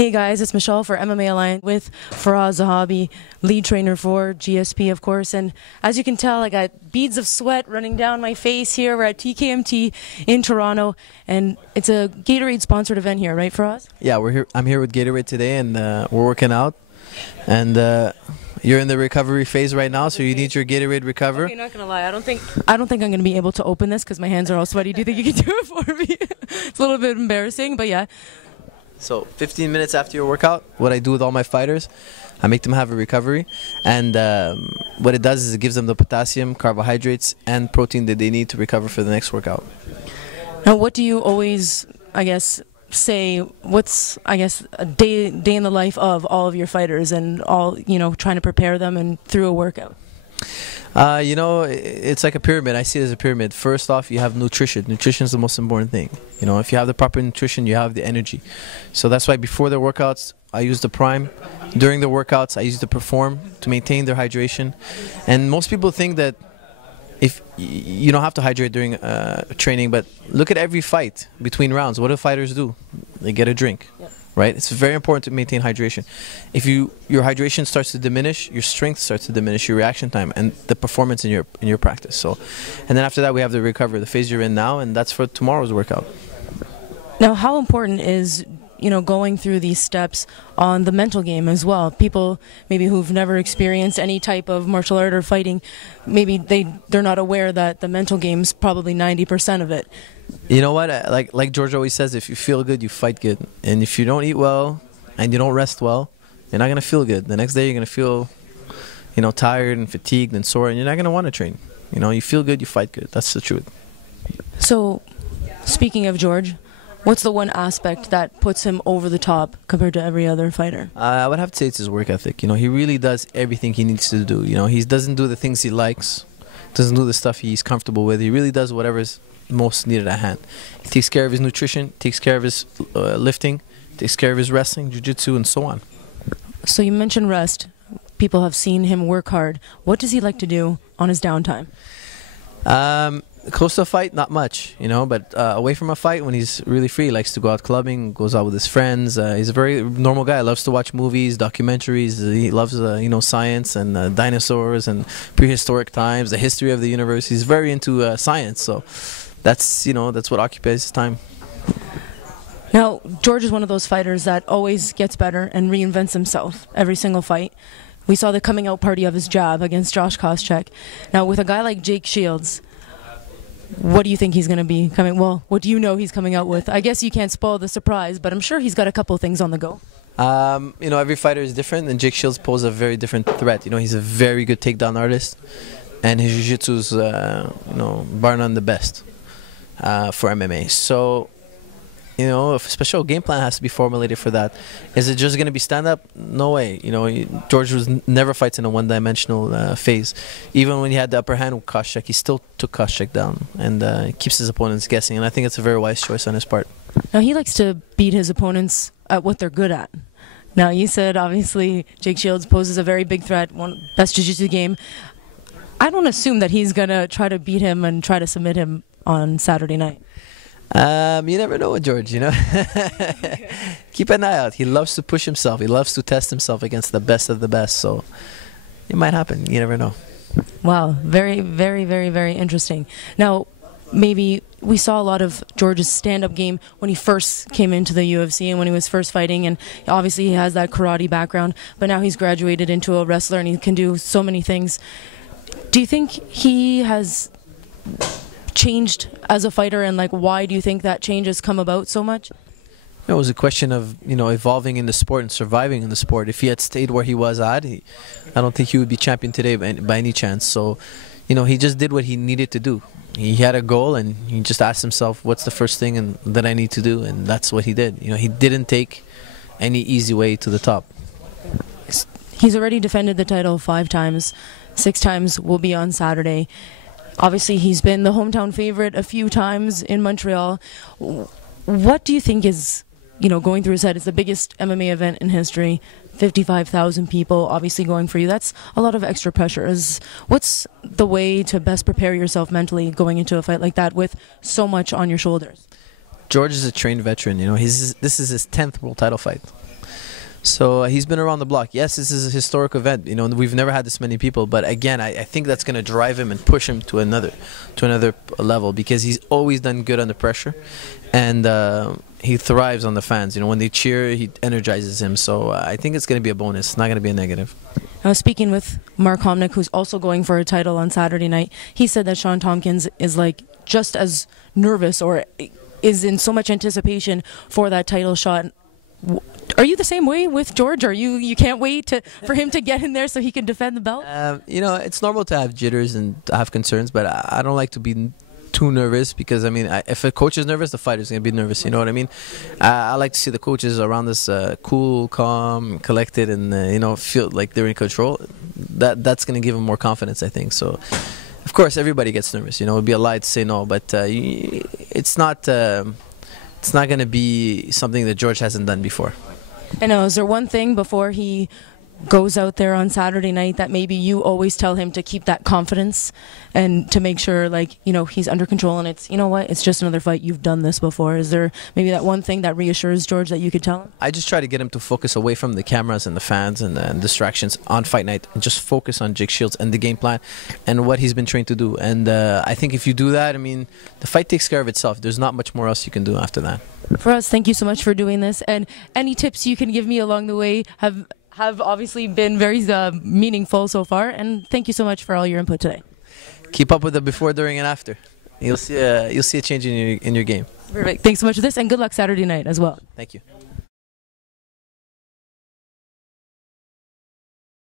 Hey guys, it's Michelle for MMA Alliance with Firas Zahabi, lead trainer for GSP, of course. And as you can tell, I got beads of sweat running down my face here. We're at TKMT in Toronto, and it's a Gatorade sponsored event here, right, Firas? Yeah, we're here. I'm here with Gatorade today, and we're working out. And you're in the recovery phase right now, so you need your Gatorade recover. Okay, not gonna lie, I don't think I'm gonna be able to open this because my hands are all sweaty. Do you think you can do it for me? It's a little bit embarrassing, but yeah. So 15 minutes after your workout, what I do with all my fighters, I make them have a recovery, and what it does is it gives them the potassium, carbohydrates, and protein that they need to recover for the next workout. Now, what do you always, say? What's, a day in the life of all of your fighters and all, trying to prepare them and through a workout? It's like a pyramid. I see it as a pyramid. First off, you have nutrition. Nutrition is the most important thing. If you have the proper nutrition, you have the energy. So that's why before their workouts, I use the prime. During the workouts, I use the perform to maintain their hydration. And most people think that if you don't have to hydrate during training, but look at every fight between rounds. What do fighters do? They get a drink. Yep. Right? It's very important to maintain hydration. If your hydration starts to diminish, your strength starts to diminish, your reaction time, and the performance in your practice. So, and then after that, we have the recovery, the phase you're in now, and that's for tomorrow's workout. Now, how important is going through these steps on the mental game as well? People maybe who've never experienced any type of martial art or fighting, maybe they're not aware that the mental game's probably 90% of it. You know what? Like George always says, if you feel good, you fight good. And if you don't eat well and you don't rest well, you're not going to feel good. The next day you're going to feel, tired and fatigued and sore, and you're not going to want to train. You feel good, you fight good. That's the truth. So, speaking of George, what's the one aspect that puts him over the top compared to every other fighter? I would have to say it's his work ethic. He really does everything he needs to do. He doesn't do the things he likes, doesn't do the stuff he's comfortable with. He really does whatever's most needed at hand. He takes care of his nutrition, takes care of his lifting, takes care of his wrestling, jiu-jitsu, and so on. So you mentioned rest. People have seen him work hard. What does he like to do on his downtime? Close to a fight, not much, but away from a fight, when he's really free, he likes to go out clubbing, goes out with his friends. He's a very normal guy, loves to watch movies, documentaries. He loves, science and dinosaurs and prehistoric times, the history of the universe. He's very into science, so that's what occupies his time. Now, George is one of those fighters that always gets better and reinvents himself every single fight. We saw the coming out party of his jab against Josh Koscheck. Now, with a guy like Jake Shields, what do you think he's going to be coming? Well, what do you know he's coming out with? I guess you can't spoil the surprise, but I'm sure he's got a couple of things on the go. Every fighter is different, and Jake Shields poses a very different threat. He's a very good takedown artist, and his jiu-jitsu is, bar none the best for MMA. So, a special game plan has to be formulated for that. Is it just going to be stand-up? No way. George never fights in a one-dimensional phase. Even when he had the upper hand with Koscheck, he still took Koscheck down and keeps his opponents guessing. And I think it's a very wise choice on his part. Now, he likes to beat his opponents at what they're good at. Now, you said, obviously, Jake Shields poses a very big threat, one best jiu-jitsu game. I don't assume that he's going to try to beat him and try to submit him on Saturday night. You never know with George, Keep an eye out. He loves to push himself. He loves to test himself against the best of the best. So it might happen. You never know. Wow. Very, very, very, very interesting. Now, maybe we saw a lot of George's stand-up game when he first came into the UFC and when he was first fighting. And obviously he has that karate background. But now he's graduated into a wrestler and he can do so many things. Do you think he has changed as a fighter, and why do you think that change has come about so much? It was a question of evolving in the sport and surviving in the sport. If he had stayed where he was at, I don't think he would be champion today by any chance. So he just did what he needed to do. He had a goal and he just asked himself, what's the first thing that I need to do, and that's what he did. He didn't take any easy way to the top. He's already defended the title 5 times. 6 times will be on Saturday. Obviously, he's been the hometown favorite a few times in Montreal. What do you think is, going through his head? It's the biggest MMA event in history. 55,000 people obviously going for you. That's a lot of extra pressure. What's the way to best prepare yourself mentally going into a fight like that with so much on your shoulders? George is a trained veteran. This is his 10th world title fight. So he's been around the block. Yes, this is a historic event. You know, we've never had this many people. But again, I think that's going to drive him and push him to another level, because he's always done good under pressure, and he thrives on the fans. You know, when they cheer, he energizes him. So I think it's going to be a bonus. It's not going to be a negative. I was speaking with Mark Homnick, who's also going for a title on Saturday night. He said that Sean Tompkins is like just as nervous, or is in so much anticipation for that title shot. Are you the same way with George? Are you can't wait for him to get in there so he can defend the belt? You know, it's normal to have jitters and to have concerns, but I don't like to be too nervous, because I mean, if a coach is nervous, the fighter's gonna be nervous. You know what I mean? I like to see the coaches around us cool, calm, collected, and you know, feel like they're in control. That's gonna give them more confidence, I think. So, of course, everybody gets nervous. You know, it'd be a lie to say no, but it's not. It's not gonna be something that George hasn't done before. I know. Is there one thing before he goes out there on Saturday night that maybe you always tell him to keep that confidence and to make sure, like, you know, he's under control and it's, you know what, it's just another fight, you've done this before? Is there maybe that one thing that reassures George that you could tell him? I just try to get him to focus away from the cameras and the fans and distractions on fight night, and just focus on Jake Shields and the game plan and what he's been trained to do. And I think if you do that, I mean, the fight takes care of itself. There's not much more else you can do after that. Firas, thank you so much for doing this, and any tips you can give me along the way have obviously been very meaningful so far, and thank you so much for all your input today. Keep up with the before, during, and after. You'll see a change in your game. Perfect. Thanks so much for this, and good luck Saturday night as well. Thank you.